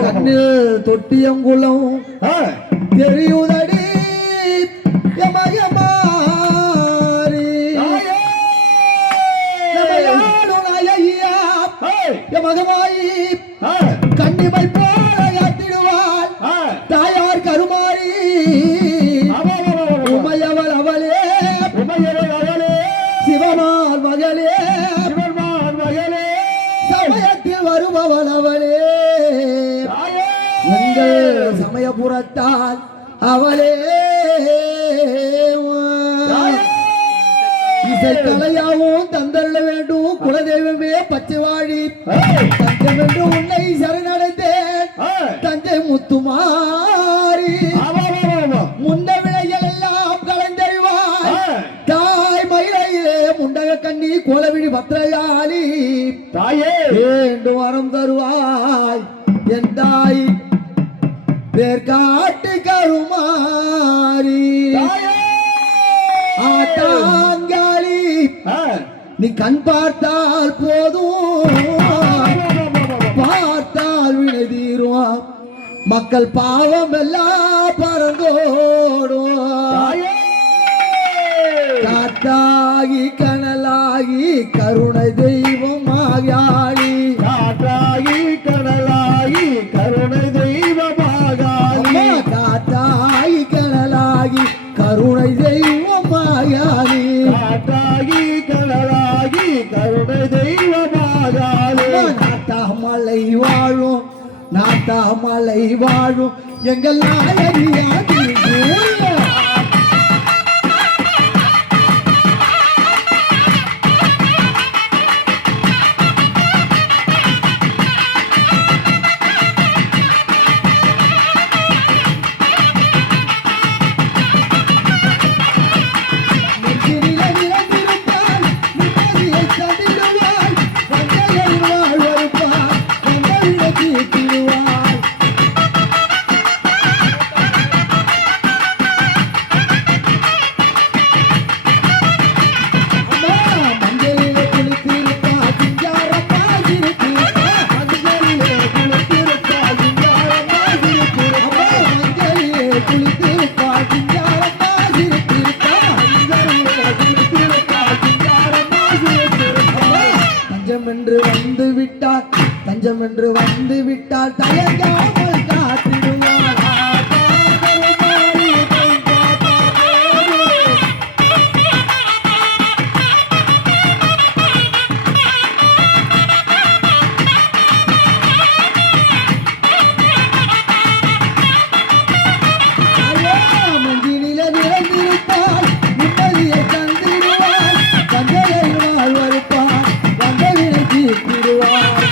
கண்ணில் தொட்டியங்குளம் தெரியுதடி மகமாயி கண்ணிமை போல யாத்திடுவாள் தாயார் கருமாறி உமையவள் அவளே சிவனால் மகளே சமயத்தில் வருபவள் அவளே எங்கள் சமயபுரத்தால் அவளே இசைக்கலையாவும் தந்தருள வேண்டும் குலதெய்வமே பச்சைவாழி தஞ்சம் என்று உன்னை சரணடைந்தேன் தஞ்சை முத்துமாரி முந்த விளைகள் எல்லாம் கலந்தறிவாய் தாய் மயிலையிலே முண்டக கண்ணி கோலவிழி பத்திரையாளி தாயே வேண்டு வரம் தருவாய் என் தாய் பேர்காட்டு கருமாரி ஆட்டாங்காளி நீ கண் பார்த்தால் போதும் பார்த்தால் வினை தீரும் மக்கள் பாவம் எல்லாம் பறந்தோடும் காத்தாகி கனலாகி கருணை தெய்வமாகி காத்தாகி கனலாகி கருணை தெய்வமாகி காத்தாகி கனலாகி கருணை தெய்வமாகி காத்தாகி கனலாகி கருணை தெய்வமாகி நாட்டாமலை வாழும் நாட்டாமலை வாழும் எங்கள் நாயகியாகி தஞ்சம் என்று வந்து விட்டால் தயங்காமல் காத்திடுவார் மஞ்சினில நிறைந்திருப்பால் நிம்மதியை தந்திடுவார் தந்தையில் வாழ்வருப்பார் வந்தவினை தீர்த்திடுவார்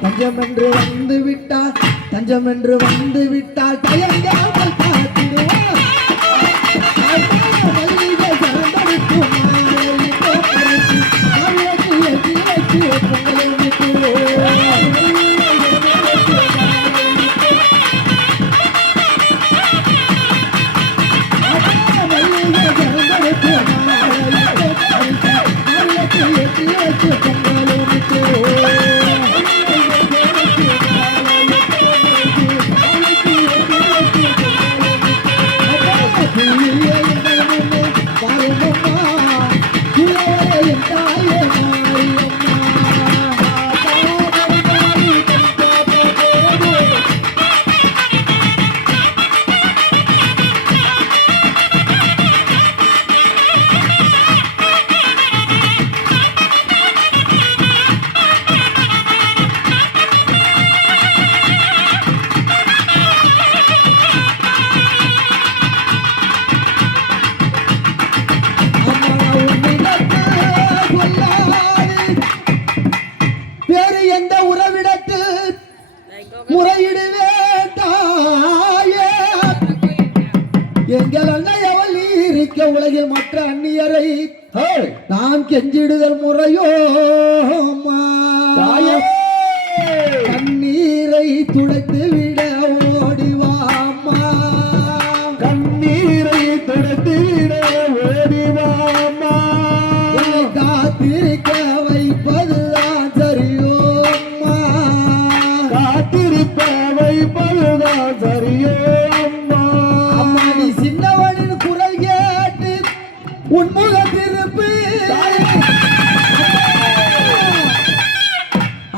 தஞ்சம் என்று வந்து விட்டால் தஞ்சம் என்று வந்து விட்டால் தயங்காமல் காத்திடுவார் எங்கள் அன்னையவள் இருக்க உலகில் மற்ற அந்நியரை நாம் கெஞ்சிடுதல் முறையோ அம்மா கண்ணீரை துடைத்து விட ஓடிவாமா கண்ணீரை துடைத்து விட ஓடிவாமா காத்திருக்க வைப்பதுதான் சரியோ அம்மா காத்திருக்க வைப்பதுதான் சரியோ அம்மா அம்மா நீ சின்னவனின் குரல் கேட்டு உன்முக திருப்பி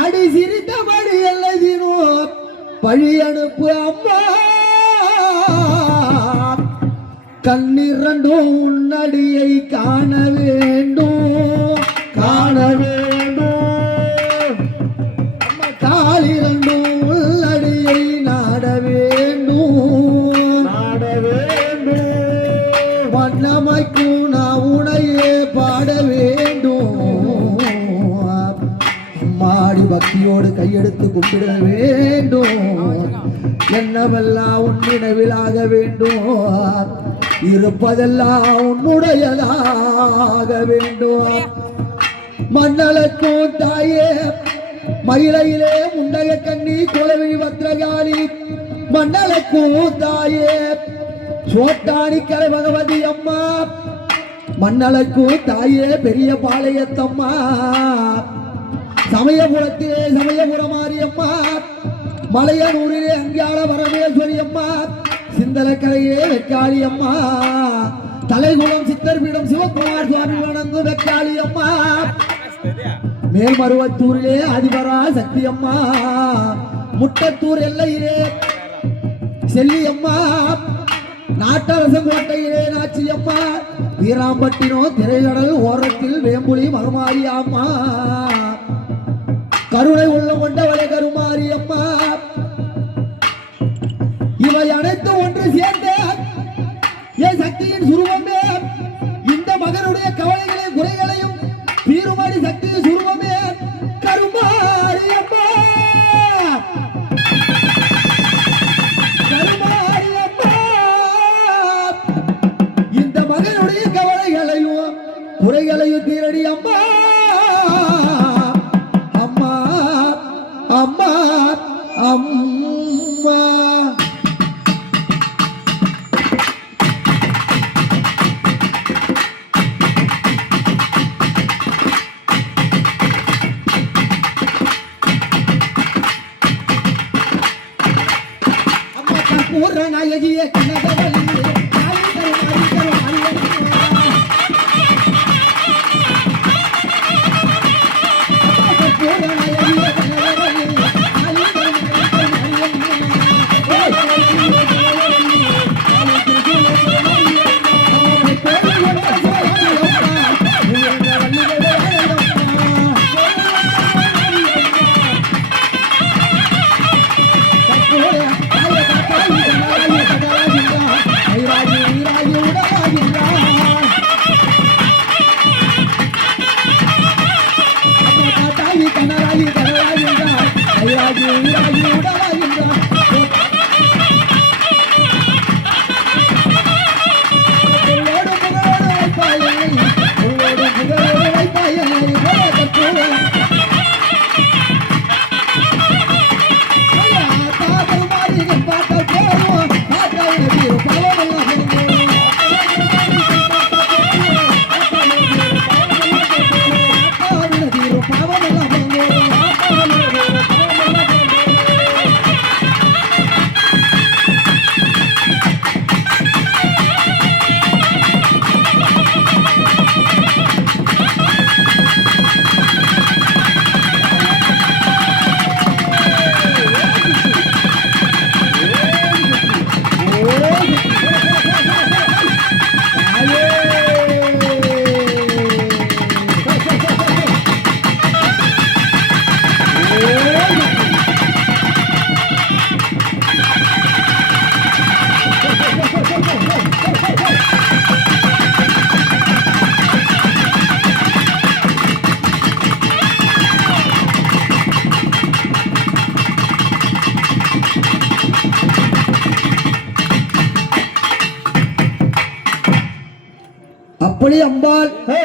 அடி சிரித்தபடி எழுதினோ பழி அனுப்பு அம்மா கண்ணிரண்டும் உன்னடியை காண வேண்டும் காண வேண்டும் அம்மா காலிரண்டும் உள்ளடியை நாட வேண்டும் நாட வேண்டும் வண்ணமைக்கும் நான் உனையே பாட வேண்டும் அம்மாடி பக்தியோடு கையெடுத்து கும்பிட வேண்டும் என்னவெல்லாம் உன் நினைவிலாக வேண்டும் இருப்பதெல்லாம் உன்னுடையதாக வேண்டும் மண்ணலக்கும் தாயே மயிலையிலே முண்டைய கண்ணி குலவி பத்ரகாளி மண்ணலக்கும் தாயே சோட்டாணி கரை பகவதி அம்மா மண்ணலக்கும் தாயே பெரிய பாளையத்தம்மா சமயபுரத்திலே சமயபுரமாரியம்மா மலையனூரிலே அங்கியாள பரமேஸ்வரி அம்மா சிந்தலக்கரையே வெக்காளி அம்மா தலைகுளம் சித்தர்பீடம் சிவகுமார் சுவாமி வணங்கும் வெக்காளி அம்மா மேல்மருவத்தூரிலே அதிபரா சக்தி அம்மா முட்டத்தூர் எல்லையிலே செல்லி அம்மா நாட்டரசன் கோட்டையிலே நாச்சி அம்மா வீராம்பட்டினம் திரைக்கடல் ஓரத்தில் வேம்புலி மருமாரி அம்மா கருணை உள்ள கொண்டவளை கருமாரி அம்மா இவை அனைத்து ஒன்று சேர்ந்த என் சக்தியின் சுருவமே இந்த மகனுடைய கவலைகளை குறைகளையும் தீருமாடி சக்தியின் சுருவமே கருமாரி அம்மா கருமாரி அம்மா இந்த மகனுடைய கவலைகளையும் குறைகளையும் தீரடி அம்மா அம்மா அம்மா அம்மா பூரணாயகிய கனகவல்லி கனராயி அப்படி அம்பாள் ஹே